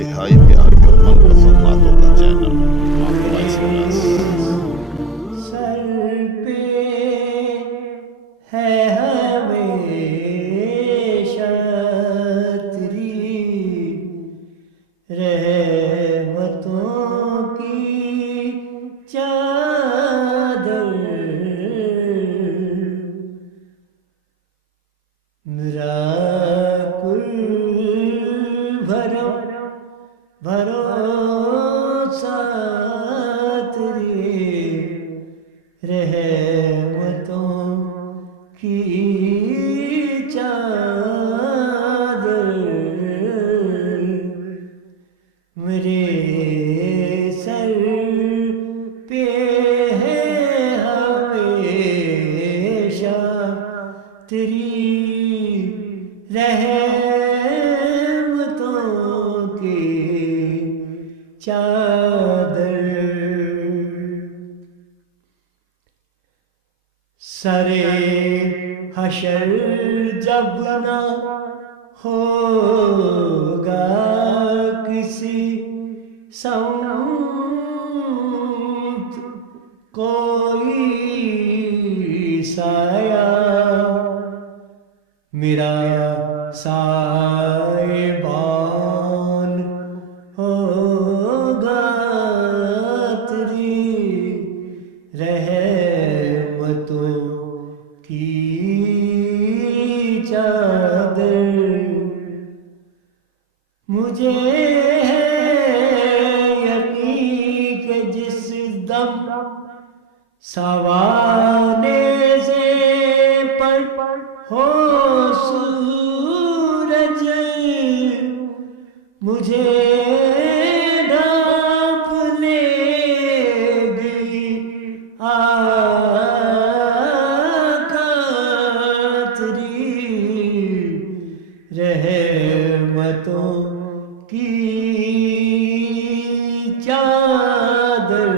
इंतहाई प्यारी और मनपसंद बातों का चैनल वॉइस प्लस। सर पे है हमेशा तेरी रहमतों की चादर, मेरा कुल भरोसा तेरी रहमतों की चादर, मेरे सर पे है हमेशा तेरी रहमतों की चादर। सरे हशर जब न होगा किसी संत कोई साया, मेरा साहिबान होगा तेरी रहमतों की चादर। मुझे है यकीन कि जिस दम सवाने से पर हो सूरज, मुझे ढांप लेगी आका तेरी रहमतों की चादर।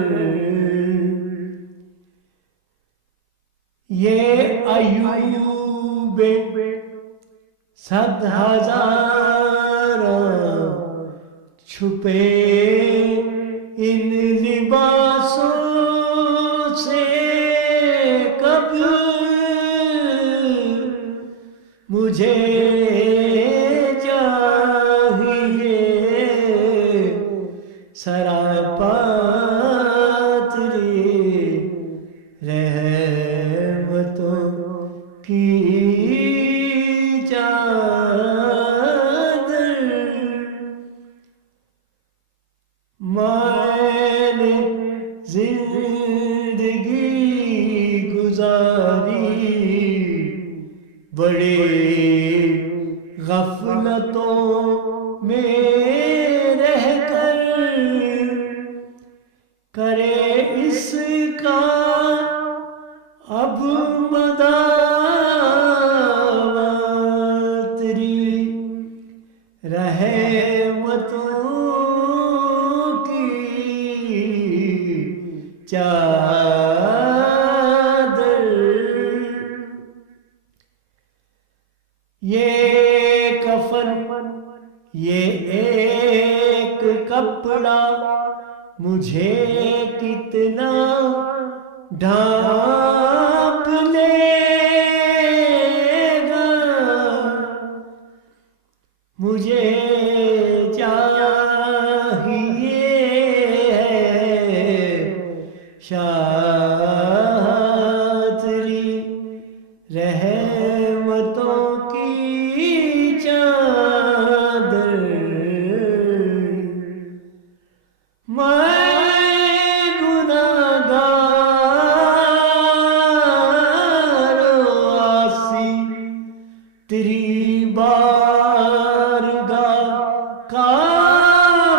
ये अयूबे सद हजारों छुपे इन लिबासों से कब मुझे चाहिए सरापा तेरी रहमतों की चादर। मैंने जिंदगी गुजारी बड़े गफलतों में रहकर, करे इसका अब मदावत तेरी रहमतों की चादर। ये कफन ये एक कपड़ा मुझे कितना ढांप लेगा, मुझे चाहिए शाह तेरी रहमतों की चादर। मैं गुनाहगार आसी तेरी बारगाह का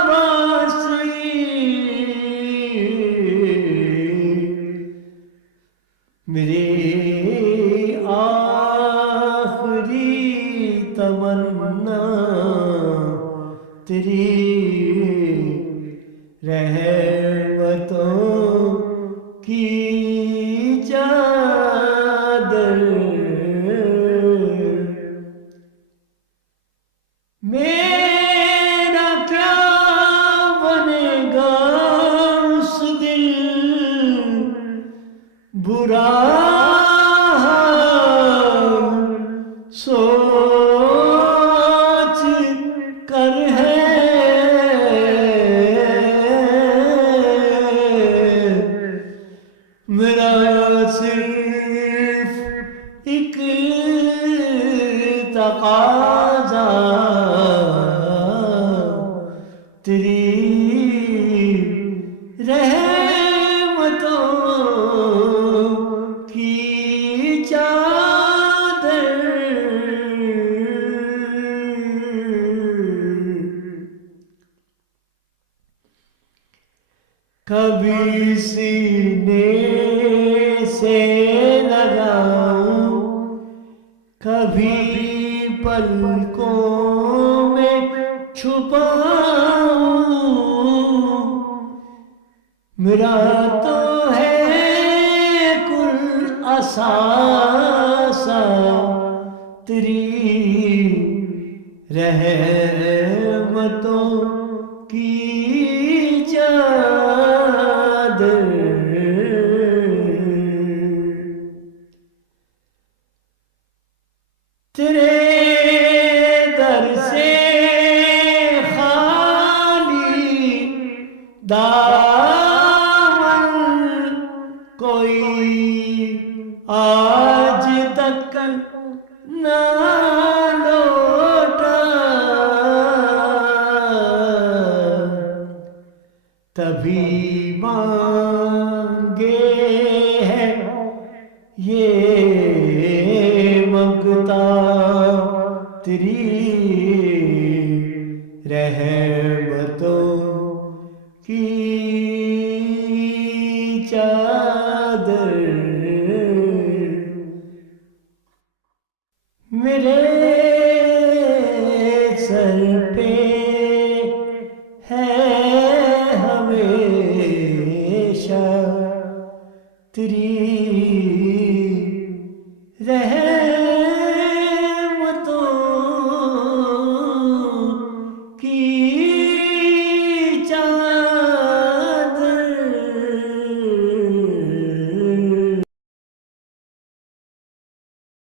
बासी, मेरी आखिरी तमन्ना तेरी रहमतों की चादर। मेरा क्या बुरा हाल सोच कर है, मेरा सिर्फ एक तकाजा तेरी रहमतों की चादर। कभी सीने से लगाऊं, कभी पलकों में छुपाऊं, मेरा तो है कुल असासा तेरी रहमतों की चादर। तेरे दर से खाली दामन कोई आज तक ना लौटा, तभी मांगे है ये मंगता तेरी रहमतों की चादर। मेरे सर पे है हमेशा तेरी